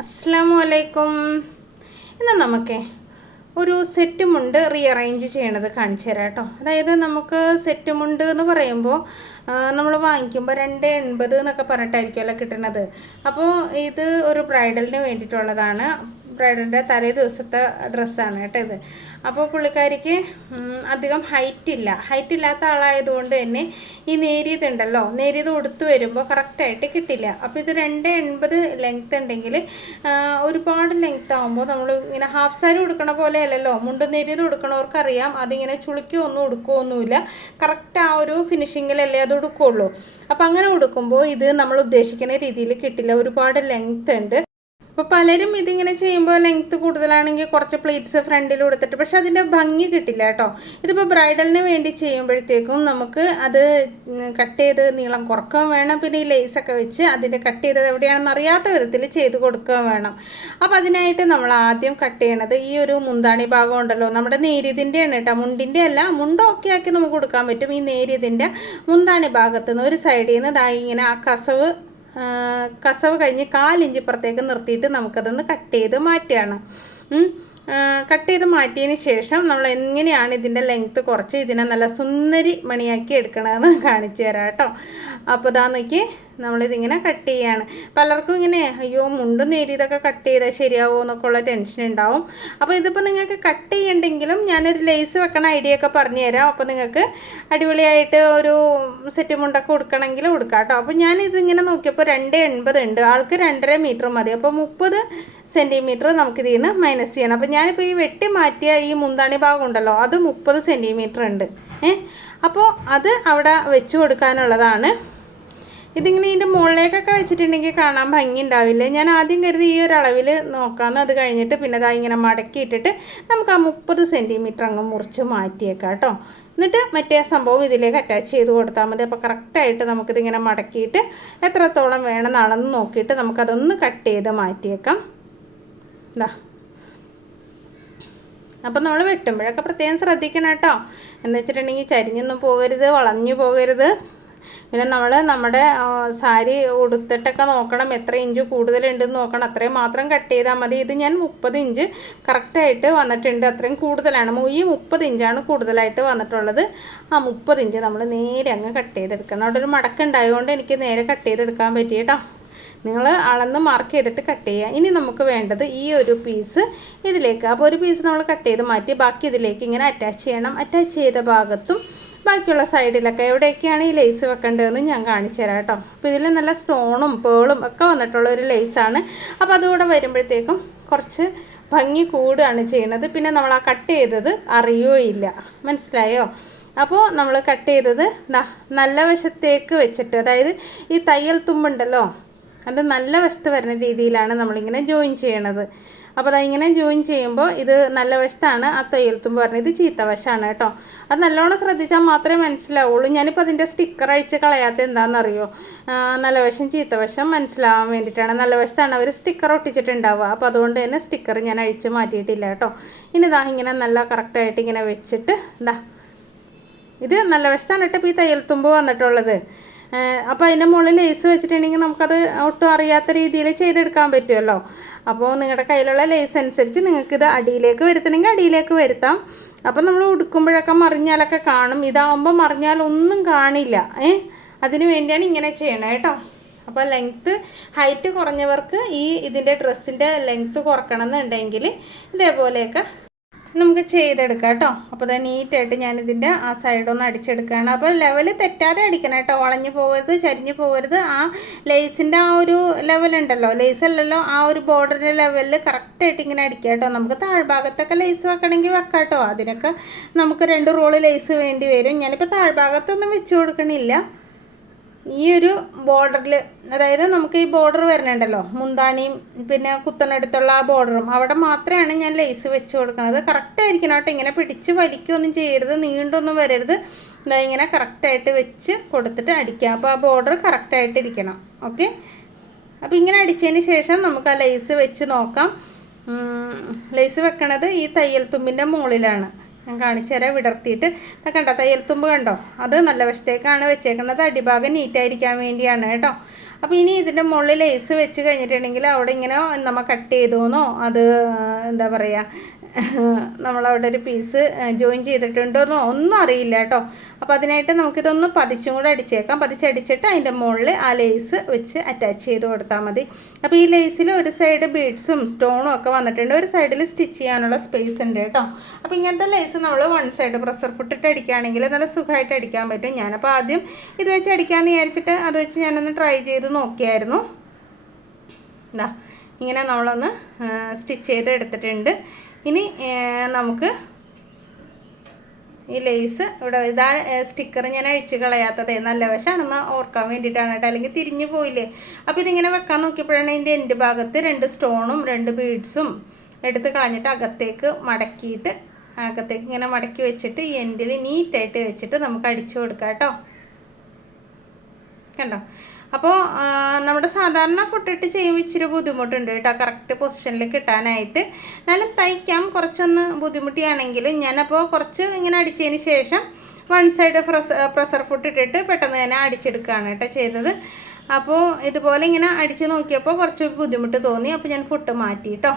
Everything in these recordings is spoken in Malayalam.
അസ്സലാമു അലൈക്കും. ഇന്ന് നമുക്ക് ഒരു സെറ്റ് മുണ്ട് റീഅറേഞ്ച് ചെയ്യണത് കാണിച്ചു തരാം കേട്ടോ. അതായത് നമുക്ക് സെറ്റ് മുണ്ട് എന്ന് പറയുമ്പോൾ നമ്മൾ വാങ്ങിക്കുമ്പോൾ 280 എന്നൊക്കെ പറഞ്ഞിട്ടായിരിക്കുമല്ലോ കിട്ടുന്നത്. അപ്പോൾ ഇത് ഒരു ബ്രൈഡലിന് വേണ്ടിയിട്ടുള്ളതാണ്. ബ്രൈഡലിൻ്റെ തലേ ദിവസത്തെ ഡ്രസ്സാണ് കേട്ടോ ഇത്. അപ്പോൾ പുള്ളിക്കാരിക്ക് അധികം ഹൈറ്റ് ഇല്ലാത്ത ആളായതുകൊണ്ട് തന്നെ ഈ നേരിയതുണ്ടല്ലോ, നേരിയത് ഉടുത്ത് വരുമ്പോൾ കറക്റ്റായിട്ട് കിട്ടില്ല. അപ്പോൾ ഇത് 280 ലെങ്ത്ത് ഉണ്ടെങ്കിൽ ഒരുപാട് ലെങ്ത്ത് ആകുമ്പോൾ നമ്മൾ ഇങ്ങനെ ഹാഫ് സാരി ഉടുക്കണ പോലെ അല്ലല്ലോ, മുണ്ട് നേരിയത് ഉടുക്കണവർക്കറിയാം അതിങ്ങനെ ചുളിക്കൊന്നും ഉടുക്കുകയൊന്നുമില്ല, കറക്റ്റ് ആ ഒരു ഫിനിഷിങ്ങിലല്ലേ അത് ഉടുക്കുകയുള്ളൂ. അപ്പോൾ അങ്ങനെ ഉടുക്കുമ്പോൾ ഇത് നമ്മൾ ഉദ്ദേശിക്കുന്ന രീതിയിൽ കിട്ടില്ല, ഒരുപാട് ലെങ്ത്ത് ഉണ്ട്. അപ്പോൾ പലരും ഇതിങ്ങനെ ചെയ്യുമ്പോൾ ലെങ്ത്ത് കൂടുതലാണെങ്കിൽ കുറച്ച് പ്ലീറ്റ്സ് ഫ്രണ്ടിൽ കൊടുത്തിട്ട്, പക്ഷെ അതിൻ്റെ ഭംഗി കിട്ടില്ല കേട്ടോ. ഇതിപ്പോൾ ബ്രൈഡലിന് വേണ്ടി ചെയ്യുമ്പോഴത്തേക്കും നമുക്ക് അത് കട്ട് ചെയ്ത് നീളം കുറക്കുകയും വേണം, പിന്നെ ഈ ലേസൊക്കെ വെച്ച് അതിൻ്റെ കട്ട് ചെയ്തത് എവിടെയാണെന്ന് അറിയാത്ത വിധത്തിൽ ചെയ്ത് കൊടുക്കുകയും വേണം. അപ്പോൾ അതിനായിട്ട് നമ്മൾ ആദ്യം കട്ട് ചെയ്യണത് ഈ ഒരു മുന്താണി ഭാഗം ഉണ്ടല്ലോ, നമ്മുടെ നേരിയതിൻ്റെയാണ് കേട്ടോ, മുണ്ടിൻ്റെ അല്ല. മുണ്ടൊക്കെ ആക്കി നമുക്ക് കൊടുക്കാൻ പറ്റും. ഈ നേരിയതിൻ്റെ മുന്താണി ഭാഗത്ത് നിന്ന് ഒരു സൈഡിൽ നിന്ന് ഇതാ ഇങ്ങനെ ആ കസവ് കഴിഞ്ഞ് 1/4 ഇഞ്ച് പുറത്തേക്ക് നിർത്തിയിട്ട് നമുക്കതൊന്ന് കട്ട് ചെയ്ത് മാറ്റുകയാണ്. കട്ട് ചെയ്ത് മാറ്റിയതിന് ശേഷം നമ്മൾ എങ്ങനെയാണ് ഇതിൻ്റെ ലെങ്ത്ത് കുറച്ച് ഇതിനെ നല്ല സുന്ദരി മണിയാക്കി എടുക്കണമെന്ന് കാണിച്ചു തരാം കേട്ടോ. അപ്പോൾ ഇതാ നോക്കി നമ്മളിതിങ്ങനെ കട്ട് ചെയ്യാണ്. പലർക്കും ഇങ്ങനെ അയ്യോ മുണ്ടും നേരിയതൊക്കെ കട്ട് ചെയ്താൽ ശരിയാവുമോ എന്നൊക്കെ ഉള്ള ടെൻഷൻ ഉണ്ടാവും. അപ്പോൾ ഇതിപ്പോൾ നിങ്ങൾക്ക് കട്ട് ചെയ്യണ്ടെങ്കിലും ഞാനൊരു ലേസ് വെക്കണ ഐഡിയ ഒക്കെ പറഞ്ഞു തരാം. അപ്പോൾ നിങ്ങൾക്ക് അടിപൊളിയായിട്ട് ഒരു സെറ്റ് മുണ്ടൊക്കെ കൊടുക്കണമെങ്കിൽ കൊടുക്കാം കേട്ടോ. അപ്പോൾ ഞാനിതിങ്ങനെ നോക്കിയപ്പോൾ 280 ഉണ്ട്, ആൾക്ക് 2.5 മീറ്റർ മതി. അപ്പോൾ 30 സെൻറ്റിമീറ്റർ നമുക്കിതിൽ നിന്ന് മൈനസ് ചെയ്യണം. അപ്പോൾ ഞാനിപ്പോൾ ഈ വെട്ടി മാറ്റിയ ഈ മുന്താണി ഭാഗം ഉണ്ടല്ലോ അത് 30 സെൻറ്റിമീറ്റർ ഉണ്ട്. അപ്പോൾ അത് അവിടെ വെച്ച് കൊടുക്കാനുള്ളതാണ്. ഇതിങ്ങനെ ഇതിൻ്റെ മുകളിലേക്കൊക്കെ വെച്ചിട്ടുണ്ടെങ്കിൽ കാണാൻ ഭംഗി ഉണ്ടാവില്ല. ഞാൻ ആദ്യം കരുതി ഈ ഒരു അളവിൽ നോക്കാമെന്ന്. അത് കഴിഞ്ഞിട്ട് പിന്നെ അതാ ഇങ്ങനെ മടക്കിയിട്ടിട്ട് നമുക്ക് ആ 30 സെൻറ്റിമീറ്റർ അങ്ങ് മുറിച്ച് മാറ്റിയേക്കാം കേട്ടോ. എന്നിട്ട് മറ്റേ സംഭവം ഇതിലേക്ക് അറ്റാച്ച് ചെയ്ത് കൊടുത്താൽ മതി. അപ്പോൾ കറക്റ്റായിട്ട് നമുക്കിതിങ്ങനെ മടക്കിയിട്ട് എത്രത്തോളം വേണമെന്നാണെന്ന് നോക്കിയിട്ട് നമുക്കതൊന്ന് കട്ട് ചെയ്ത് മാറ്റിയേക്കാം. ഇതാ, അപ്പം നമ്മൾ വെട്ടുമ്പോഴൊക്കെ പ്രത്യേകം ശ്രദ്ധിക്കണം കേട്ടോ. എന്ന് വെച്ചിട്ടുണ്ടെങ്കിൽ ചരിഞ്ഞൊന്നും പോകരുത്, വളഞ്ഞു പോകരുത്. പിന്നെ നമ്മൾ നമ്മുടെ സാരി ഉടുത്തിട്ടൊക്കെ നോക്കണം, എത്ര ഇഞ്ച് കൂടുതലുണ്ടെന്ന് നോക്കണം, അത്രയും മാത്രം കട്ട് ചെയ്താൽ മതി. ഇത് ഞാൻ 30 ഇഞ്ച് കറക്റ്റായിട്ട് വന്നിട്ടുണ്ട്, അത്രയും കൂടുതലാണ്. ഈ 30 ഇഞ്ചാണ് കൂടുതലായിട്ട് വന്നിട്ടുള്ളത്. ആ 30 ഇഞ്ച് നമ്മൾ നേരെ അങ്ങ് കട്ട് ചെയ്തെടുക്കണം. അവിടെ ഒരു മടക്കുണ്ടായതുകൊണ്ട് എനിക്ക് നേരെ കട്ട് ചെയ്തെടുക്കാൻ പറ്റി കേട്ടോ. നിങ്ങൾ അളന്ന് മാർക്ക് ചെയ്തിട്ട് കട്ട് ചെയ്യുക. ഇനി നമുക്ക് വേണ്ടത് ഈ ഒരു പീസ് ഇതിലേക്ക്. അപ്പോൾ ഒരു പീസ് നമ്മൾ കട്ട് ചെയ്ത് മാറ്റി ബാക്കി ഇതിലേക്ക് ഇങ്ങനെ അറ്റാച്ച് ചെയ്യണം. അറ്റാച്ച് ചെയ്ത ഭാഗത്തും ബാക്കിയുള്ള സൈഡിലൊക്കെ എവിടെയൊക്കെയാണ് ഈ ലേസ് വെക്കേണ്ടതെന്ന് ഞാൻ കാണിച്ചു തരാം കേട്ടോ. അപ്പോൾ ഇതിൽ നല്ല സ്റ്റോണും പേളും ഒക്കെ വന്നിട്ടുള്ള ഒരു ലേസാണ്. അപ്പോൾ അതുകൂടെ വരുമ്പോഴത്തേക്കും കുറച്ച് ഭംഗി കൂടുകയാണ് ചെയ്യുന്നത്. പിന്നെ നമ്മൾ ആ കട്ട് ചെയ്തത് അറിയുകയില്ല, മനസ്സിലായോ? അപ്പോൾ നമ്മൾ കട്ട് ചെയ്തത് നല്ല വശത്തേക്ക് വെച്ചിട്ട്, അതായത് ഈ തയ്യൽ തുമ്പുണ്ടല്ലോ അത് നല്ല വശത്ത് വരുന്ന രീതിയിലാണ് നമ്മളിങ്ങനെ ജോയിൻ ചെയ്യണത്. അപ്പോൾ അതിങ്ങനെ ജോയിൻ ചെയ്യുമ്പോൾ ഇത് നല്ല വശത്താണ് ആ തയ്യൽ തുമ്പ് പറഞ്ഞത്, ഇത് ചീത്ത വശമാണ് കേട്ടോ. അത് നല്ലോണം ശ്രദ്ധിച്ചാൽ മാത്രമേ മനസ്സിലാവുള്ളൂ. ഞാനിപ്പോൾ അതിൻ്റെ സ്റ്റിക്കർ അഴിച്ച് കളയാത്ത എന്താണെന്നറിയോ, നല്ല വശം ചീത്ത വശം മനസ്സിലാവാൻ വേണ്ടിയിട്ടാണ്. നല്ല വശത്താണ് അവർ സ്റ്റിക്കർ ഒട്ടിച്ചിട്ടുണ്ടാവുക. അപ്പോൾ അതുകൊണ്ട് തന്നെ സ്റ്റിക്കർ ഞാൻ അഴിച്ച് മാറ്റിയിട്ടില്ല കേട്ടോ. ഇനി ഇതാ ഇങ്ങനെ നല്ല കറക്റ്റായിട്ട് ഇങ്ങനെ വെച്ചിട്ട് ഇത് നല്ല വശത്താണ് കേട്ടോ ഇപ്പോൾ ഈ തയ്യൽ തുമ്പ് വന്നിട്ടുള്ളത്. അപ്പോൾ അതിൻ്റെ മുകളിൽ ലേസ് വെച്ചിട്ടുണ്ടെങ്കിൽ നമുക്കത് ഒട്ടും അറിയാത്ത രീതിയിൽ ചെയ്തെടുക്കാൻ പറ്റുമല്ലോ. അപ്പോൾ നിങ്ങളുടെ കയ്യിലുള്ള ലേസ് അനുസരിച്ച് നിങ്ങൾക്കിത് അടിയിലേക്ക് വരുത്തണമെങ്കിൽ അടിയിലേക്ക് വരുത്താം. അപ്പോൾ നമ്മൾ ഉടുക്കുമ്പോഴൊക്കെ മറിഞ്ഞാലൊക്കെ കാണും. ഇതാവുമ്പോൾ മറിഞ്ഞാലൊന്നും കാണില്ല. അതിന് വേണ്ടിയാണ് ഇങ്ങനെ ചെയ്യണത് കേട്ടോ. അപ്പോൾ ലെങ്ത്ത് ഹൈറ്റ് കുറഞ്ഞവർക്ക് ഇതിൻ്റെ ഡ്രസ്സിൻ്റെ ലെങ്ത്ത് കുറക്കണം എന്നുണ്ടെങ്കിൽ ഇതേപോലെയൊക്കെ നമുക്ക് ചെയ്തെടുക്കാം കേട്ടോ. അപ്പോൾ അത് നീറ്റായിട്ട് ഞാനിതിൻ്റെ ആ സൈഡൊന്ന് അടിച്ചെടുക്കുകയാണ്. അപ്പോൾ ലെവൽ തെറ്റാതെ അടിക്കണം കേട്ടോ, വളഞ്ഞു പോകരുത്, ചരിഞ്ഞു പോകരുത്. ആ ലേസിൻ്റെ ആ ഒരു ലെവലുണ്ടല്ലോ, ലേസല്ലല്ലോ, ആ ഒരു ബോർഡറിൻ്റെ ലെവലിൽ കറക്റ്റായിട്ട് ഇങ്ങനെ അടിക്കുക കേട്ടോ. നമുക്ക് താഴ്ഭാഗത്തൊക്കെ ലേസ് വെക്കണമെങ്കിൽ വെക്കാം കേട്ടോ. അതിനൊക്കെ നമുക്ക് 2 റോള് ലേസ് വേണ്ടി വരും. ഞാനിപ്പോൾ താഴ്ഭാഗത്തൊന്നും വെച്ച് കൊടുക്കണില്ല. ഈ ഒരു ബോർഡറിൽ, അതായത് നമുക്ക് ഈ ബോർഡർ വരുന്നുണ്ടല്ലോ, മുന്താണിയും പിന്നെ കുത്തനടുത്തുള്ള ആ ബോർഡറും അവിടെ മാത്രമാണ് ഞാൻ ലേസ് വെച്ച് കൊടുക്കുന്നത്. കറക്റ്റായിരിക്കണം കേട്ടോ, ഇങ്ങനെ പിടിച്ച് വലിക്കുകയൊന്നും ചെയ്യരുത്, നീണ്ടൊന്നും വരരുത്. ഇങ്ങനെ കറക്റ്റായിട്ട് വെച്ച് കൊടുത്തിട്ട് അടിക്കുക. അപ്പോൾ ആ ബോർഡർ കറക്റ്റായിട്ടിരിക്കണം. ഓക്കെ, അപ്പോൾ ഇങ്ങനെ അടിച്ചതിന് ശേഷം നമുക്ക് ആ ലേസ് വെച്ച് നോക്കാം. ലേസ് വെക്കണത് ഈ തയ്യൽ തുമ്പിൻ്റെ മുകളിലാണ്. ഞാൻ കാണിച്ചു തരാം. വിടർത്തിയിട്ട് കണ്ടോ, തയ്യൽ തുമ്പ് കണ്ടോ, അത് നല്ല വശത്തേക്കാണ് വെച്ചേക്കുന്നത്. അടിഭാഗം നീറ്റായിരിക്കാൻ വേണ്ടിയാണ് കേട്ടോ. അപ്പോൾ ഇനി ഇതിൻ്റെ മുകളിൽ ലേസ് വെച്ച് കഴിഞ്ഞിട്ടുണ്ടെങ്കിൽ അവിടെ ഇങ്ങനെ നമ്മൾ കട്ട് ചെയ്തോന്നോ അത് എന്താ പറയുക നമ്മളവിടെ ഒരു പീസ് ജോയിൻ ചെയ്തിട്ടുണ്ടോയെന്നോ ഒന്നും അറിയില്ല കേട്ടോ. അപ്പോൾ അതിനായിട്ട് നമുക്കിതൊന്ന് പതിച്ചും കൂടെ അടിച്ചേക്കാം. പതിച്ചടിച്ചിട്ട് അതിൻ്റെ മുകളിൽ ആ ലേസ് വെച്ച് അറ്റാച്ച് ചെയ്ത് കൊടുത്താൽ മതി. അപ്പോൾ ഈ ലേസിൽ ഒരു സൈഡ് ബീഡ്സും സ്റ്റോണും ഒക്കെ വന്നിട്ടുണ്ട്, ഒരു സൈഡിൽ സ്റ്റിച്ച് ചെയ്യാനുള്ള സ്പേസ് ഉണ്ട് കേട്ടോ. അപ്പോൾ ഇങ്ങനത്തെ ലേസ് നമ്മൾ വൺ സൈഡ് പ്രഷർ ഫുട്ടിട്ട് അടിക്കുകയാണെങ്കിൽ നല്ല സുഖമായിട്ട് അടിക്കാൻ പറ്റും. ഞാനപ്പോൾ ആദ്യം ഇത് വെച്ച് അടിക്കാമെന്ന് വിചാരിച്ചിട്ട് അത് വെച്ച് ഞാനൊന്ന് ട്രൈ ചെയ്ത് നോക്കിയായിരുന്നു. ഇതാ ഇങ്ങനെ നമ്മളൊന്ന് സ്റ്റിച്ച് ചെയ്ത് എടുത്തിട്ടുണ്ട്. ഇനി നമുക്ക് ഈ ലേസ് ഇവിടെ ഇതാ സ്റ്റിക്കർ ഞാൻ അഴിച്ച് കളയാത്തത് നല്ല വശമാണെന്ന് ഓർക്കാൻ വേണ്ടിയിട്ടാണ് കേട്ടോ, അല്ലെങ്കിൽ തിരിഞ്ഞു പോയില്ലേ. അപ്പോൾ ഇതിങ്ങനെ വെക്കാൻ നോക്കിയപ്പോഴാണ് ഇതിൻ്റെ എൻഡ് ഭാഗത്ത് 2 സ്റ്റോണും 2 ബീഡ്സും എടുത്ത് കളഞ്ഞിട്ട് അകത്തേക്ക് മടക്കിയിട്ട് അകത്തേക്ക് ഇങ്ങനെ മടക്കി വെച്ചിട്ട് ഈ എൻഡിൽ നീറ്റായിട്ട് വെച്ചിട്ട് നമുക്ക് അടിച്ചു കൊടുക്കാം കേട്ടോ. കണ്ടോ? അപ്പോൾ നമ്മുടെ സാധാരണ ഫുട്ടിട്ട് ചെയ്യുമ്പോൾ ഇച്ചിരി ബുദ്ധിമുട്ടുണ്ട് കേട്ടോ കറക്റ്റ് പൊസിഷനിൽ കിട്ടാനായിട്ട്. എന്നാലും തയ്ക്കാം, കുറച്ചൊന്ന് ബുദ്ധിമുട്ടിയാണെങ്കിൽ ഞാനപ്പോൾ കുറച്ച് ഇങ്ങനെ അടിച്ചതിന് ശേഷം വൺ സൈഡ് പ്രഷർ ഫുട്ടിട്ടിട്ട് പെട്ടെന്ന് തന്നെ അടിച്ചെടുക്കുകയാണ് കേട്ടോ ചെയ്തത്. അപ്പോൾ ഇതുപോലെ ഇങ്ങനെ അടിച്ച് നോക്കിയപ്പോൾ കുറച്ച് ബുദ്ധിമുട്ട് തോന്നി. അപ്പോൾ ഞാൻ ഫുട്ട് മാറ്റി കേട്ടോ.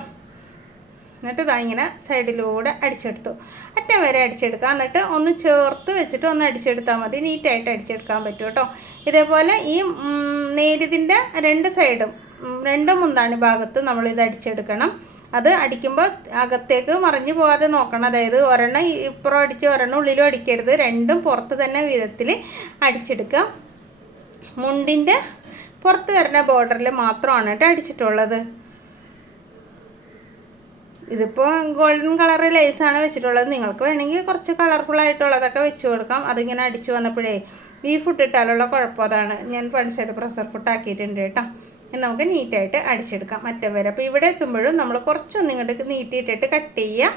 എന്നിട്ട് ഇതാ ഇങ്ങനെ സൈഡിലൂടെ അടിച്ചെടുത്തു, അറ്റം വരെ അടിച്ചെടുക്കുക. എന്നിട്ട് ഒന്ന് ചേർത്ത് വെച്ചിട്ട് ഒന്ന് അടിച്ചെടുത്താൽ മതി, നീറ്റായിട്ട് അടിച്ചെടുക്കാൻ പറ്റും കേട്ടോ. ഇതേപോലെ ഈ നേരിതിൻ്റെ 2 സൈഡും 2 മുന്താണി ഭാഗത്ത് നമ്മളിത് അടിച്ചെടുക്കണം. അത് അടിക്കുമ്പോൾ അകത്തേക്ക് മറിഞ്ഞു പോകാതെ നോക്കണം. അതായത് ഒരെണ്ണം ഇപ്പുറം അടിച്ച് ഒരെണ്ണം ഉള്ളിലും അടിക്കരുത്, രണ്ടും പുറത്ത് തന്നെ വിധത്തിൽ അടിച്ചെടുക്കുക. മുണ്ടിൻ്റെ പുറത്ത് വരുന്ന ബോർഡറിൽ മാത്രമാണ് കേട്ടോ അടിച്ചിട്ടുള്ളത്. ഇതിപ്പോൾ ഗോൾഡൻ കളർ ലേസാണ് വെച്ചിട്ടുള്ളത്. നിങ്ങൾക്ക് വേണമെങ്കിൽ കുറച്ച് കളർഫുള്ളായിട്ടുള്ളതൊക്കെ വെച്ച് കൊടുക്കാം. അതിങ്ങനെ അടിച്ചു വന്നപ്പോഴേ ഈ ഫുട്ട് ഇട്ടാലുള്ള കുഴപ്പം അതാണ്. ഞാൻ വൺ സൈഡ് പ്രഷർ ഫുട്ടാക്കിയിട്ടുണ്ട് കേട്ടോ. നമുക്ക് നീറ്റായിട്ട് അടിച്ചെടുക്കാം അറ്റം വരെ. അപ്പോൾ ഇവിടെ എത്തുമ്പോഴും നമ്മൾ കുറച്ചൊന്നും ഇങ്ങോട്ട് നീട്ടിയിട്ടിട്ട് കട്ട് ചെയ്യുക.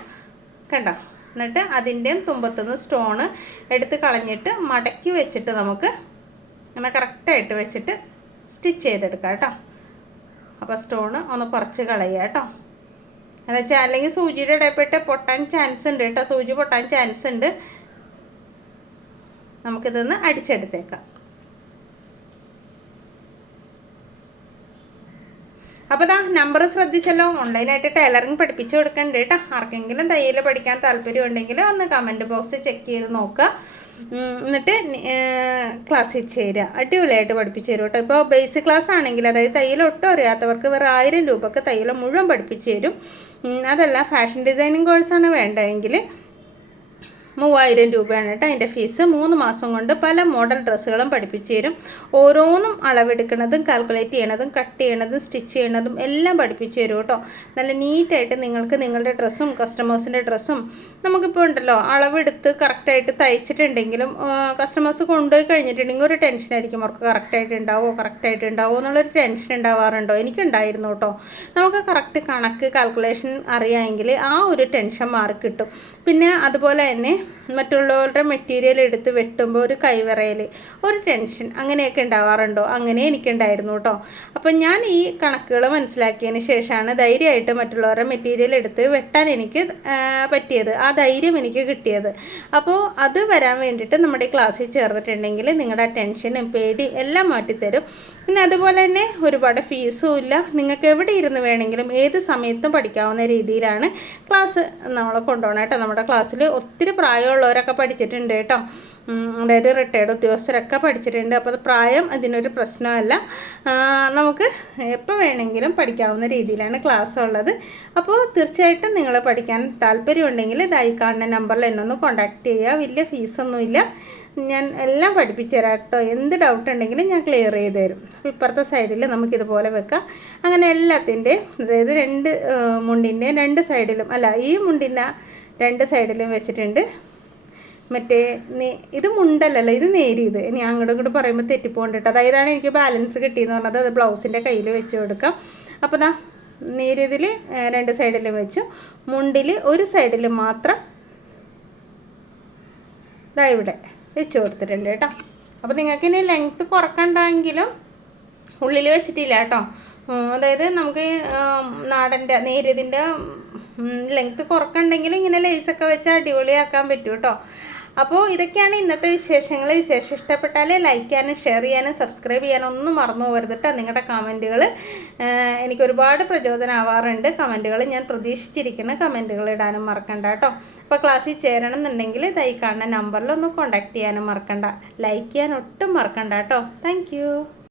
കണ്ടോ? എന്നിട്ട് അതിൻ്റെയും തുമ്പത്തുനിന്ന് സ്റ്റോണ് എടുത്ത് കളഞ്ഞിട്ട് മടക്കി വെച്ചിട്ട് നമുക്ക് അങ്ങനെ കറക്റ്റായിട്ട് വെച്ചിട്ട് സ്റ്റിച്ച് ചെയ്തെടുക്കാം കേട്ടോ. അപ്പോൾ സ്റ്റോണ് ഒന്ന് കുറച്ച് കളയുക കേട്ടോ. എന്ന് വെച്ചാൽ അല്ലെങ്കിൽ സൂചിയുടെ ഇടയിൽപ്പെട്ട് പൊട്ടാൻ ചാൻസ് ഉണ്ട് കേട്ടോ, സൂചി പൊട്ടാൻ ചാൻസ് ഉണ്ട്. നമുക്കിതൊന്ന് അടിച്ചെടുത്തേക്കാം. അപ്പോൾ ഇതാ നമ്പർ ശ്രദ്ധിച്ചല്ലോ. ഓൺലൈനായിട്ട് ടൈലറിങ് പഠിപ്പിച്ചു കൊടുക്കണ്ട കേട്ടോ. ആർക്കെങ്കിലും തയ്യൽ പഠിക്കാൻ താല്പര്യം ഉണ്ടെങ്കിൽ ഒന്ന് കമൻറ്റ് ബോക്സ് ചെക്ക് ചെയ്ത് നോക്കുക. എന്നിട്ട് ക്ലാസ്സിൽ ചേരുക. അടിപൊളിയായിട്ട് പഠിപ്പിച്ചു തരും കേട്ടോ. ഇപ്പോൾ ബേസിക് ക്ലാസ് ആണെങ്കിൽ, അതായത് തയ്യൽ ഒട്ടും അറിയാത്തവർക്ക് വേറെ 1000 രൂപക്ക് തയ്യൽ മുഴുവൻ പഠിപ്പിച്ചു തരും. അതല്ല ഫാഷൻ ഡിസൈനിങ് കോഴ്സാണ് വേണ്ടതെങ്കിൽ 3000 രൂപയാണ് കേട്ടോ അതിൻ്റെ ഫീസ്. 3 മാസം കൊണ്ട് പല മോഡൽ ഡ്രസ്സുകളും പഠിപ്പിച്ചു തരും. ഓരോന്നും അളവെടുക്കുന്നതും കാൽക്കുലേറ്റ് ചെയ്യണതും കട്ട് ചെയ്യണതും സ്റ്റിച്ച് ചെയ്യണതും എല്ലാം പഠിപ്പിച്ചു തരും കേട്ടോ. നല്ല നീറ്റായിട്ട് നിങ്ങൾക്ക് നിങ്ങളുടെ ഡ്രസ്സും കസ്റ്റമേഴ്സിൻ്റെ ഡ്രസ്സും നമുക്കിപ്പോൾ ഉണ്ടല്ലോ അളവെടുത്ത് കറക്റ്റായിട്ട് തയ്ച്ചിട്ടുണ്ടെങ്കിലും കസ്റ്റമേഴ്സ് കൊണ്ടുപോയി കഴിഞ്ഞിട്ടുണ്ടെങ്കിൽ ഒരു ടെൻഷനായിരിക്കും. അവർക്ക് കറക്റ്റായിട്ട് ഉണ്ടാവുമോ എന്നുള്ളൊരു ടെൻഷൻ ഉണ്ടാവാറുണ്ടോ? എനിക്കുണ്ടായിരുന്നു കേട്ടോ. നമുക്ക് കറക്റ്റ് കണക്ക് കാൽക്കുലേഷൻ അറിയാമെങ്കിൽ ആ ഒരു ടെൻഷൻ മാറി കിട്ടും. പിന്നെ അതുപോലെ തന്നെ മറ്റുള്ളവരുടെ മെറ്റീരിയൽ എടുത്ത് വെട്ടുമ്പോൾ ഒരു കൈവിറയൽ, ഒരു ടെൻഷൻ അങ്ങനെയൊക്കെ ഉണ്ടാവാറുണ്ടോ? അങ്ങനെ എനിക്കുണ്ടായിരുന്നു കേട്ടോ. അപ്പം ഞാൻ ഈ കണക്കുകൾ മനസ്സിലാക്കിയതിന് ശേഷമാണ് ധൈര്യമായിട്ട് മറ്റുള്ളവരുടെ മെറ്റീരിയൽ എടുത്ത് വെട്ടാൻ എനിക്ക് പറ്റിയത്, ആ ധൈര്യം എനിക്ക് കിട്ടിയത്. അപ്പോൾ അത് വരാൻ വേണ്ടിയിട്ട് നമ്മുടെ ക്ലാസ്സിൽ ചേർന്നിട്ടുണ്ടെങ്കിൽ നിങ്ങളുടെ ടെൻഷനും പേടിയും എല്ലാം മാറ്റിത്തരും. പിന്നെ അതുപോലെ തന്നെ ഒരുപാട് ഫീസും ഇല്ല. നിങ്ങൾക്ക് എവിടെ ഇരുന്ന് വേണമെങ്കിലും ഏത് സമയത്തും പഠിക്കാവുന്ന രീതിയിലാണ് ക്ലാസ് നമ്മളെ കൊണ്ടുപോകണം കേട്ടോ. നമ്മുടെ ക്ലാസ്സിൽ ഒത്തിരി പ്രായമുള്ളവരൊക്കെ പഠിച്ചിട്ടുണ്ട് കേട്ടോ. അതായത് റിട്ടയർഡ് ഉദ്യോഗസ്ഥരൊക്കെ പഠിച്ചിട്ടുണ്ട്. അപ്പോൾ അത് പ്രായം അതിനൊരു പ്രശ്നമല്ല. നമുക്ക് എപ്പോൾ വേണമെങ്കിലും പഠിക്കാവുന്ന രീതിയിലാണ് ക്ലാസ് ഉള്ളത്. അപ്പോൾ തീർച്ചയായിട്ടും നിങ്ങൾ പഠിക്കാൻ താല്പര്യമുണ്ടെങ്കിൽ ഇതായി കാണുന്ന നമ്പറിൽ എന്നെ ഒന്ന് കോൺടാക്റ്റ് ചെയ്യുക. വലിയ ഫീസൊന്നുമില്ല, ഞാൻ എല്ലാം പഠിപ്പിച്ചു തരാം കേട്ടോ. എന്ത് ഡൗട്ട് ഉണ്ടെങ്കിലും ഞാൻ ക്ലിയർ ചെയ്ത് തരും. അപ്പോൾ ഇപ്പുറത്തെ സൈഡിൽ നമുക്കിതുപോലെ വെക്കാം. അങ്ങനെ എല്ലാത്തിൻ്റെയും, അതായത് 2 മുണ്ടിൻ്റെ 2 സൈഡിലും, അല്ല ഈ മുണ്ടിൻ്റെ 2 സൈഡിലും വെച്ചിട്ടുണ്ട്. മറ്റേ ഇത് മുണ്ടല്ലല്ലോ, ഇത് നേരിയത്. ഇനി അങ്ങോട്ടും ഇങ്ങോട്ട് പറയുമ്പോൾ തെറ്റിപ്പോണ്ടിട്ട്. അതായതാണ് എനിക്ക് ബാലൻസ് കിട്ടിയെന്ന് പറഞ്ഞത്. അത് ബ്ലൗസിൻ്റെ കയ്യിൽ വെച്ച് കൊടുക്കാം. അപ്പോൾ ദാ നേരിയതിൽ 2 സൈഡിലും വെച്ചു, മുണ്ടിൽ ഒരു സൈഡിൽ മാത്രം ഇതാ ഇവിടെ വെച്ച് കൊടുത്തിട്ടുണ്ട് കേട്ടോ. അപ്പോൾ നിങ്ങൾക്ക് ഇനി ലെങ്ത്ത് കുറക്കണ്ടെങ്കിലും ഉള്ളിൽ വെച്ചിട്ടില്ല കേട്ടോ. അതായത് നമുക്ക് നാടൻ്റെ നേരിയതിൻ്റെ ലെങ്ത്ത് കുറക്കണ്ടെങ്കിൽ ഇങ്ങനെ ലേസൊക്കെ വെച്ച് അടിപൊളിയാക്കാൻ പറ്റും കേട്ടോ. അപ്പോൾ ഇതൊക്കെയാണ് ഇന്നത്തെ വിശേഷങ്ങൾ. വിശേഷം ഇഷ്ടപ്പെട്ടാൽ ലൈക്ക് ചെയ്യാനും ഷെയർ ചെയ്യാനും സബ്സ്ക്രൈബ് ചെയ്യാനും ഒന്നും മറന്നു പോകരുത് കേട്ടോ. നിങ്ങളുടെ കമൻറ്റുകൾ എനിക്ക് ഒരുപാട് പ്രചോദനമാവാറുണ്ട്. കമൻറ്റുകൾ ഞാൻ പ്രതീക്ഷിച്ചിരിക്കുന്ന കമൻറ്റുകൾ ഇടാനും മറക്കണ്ട കേട്ടോ. അപ്പോൾ ക്ലാസ്സിൽ ചേരണം എന്നുണ്ടെങ്കിൽ ഈ കാണുന്ന നമ്പറിൽ ഒന്ന് കോൺടാക്ട് ചെയ്യാനും മറക്കണ്ട. ലൈക്ക് ചെയ്യാൻ ഒട്ടും മറക്കണ്ട കേട്ടോ. താങ്ക്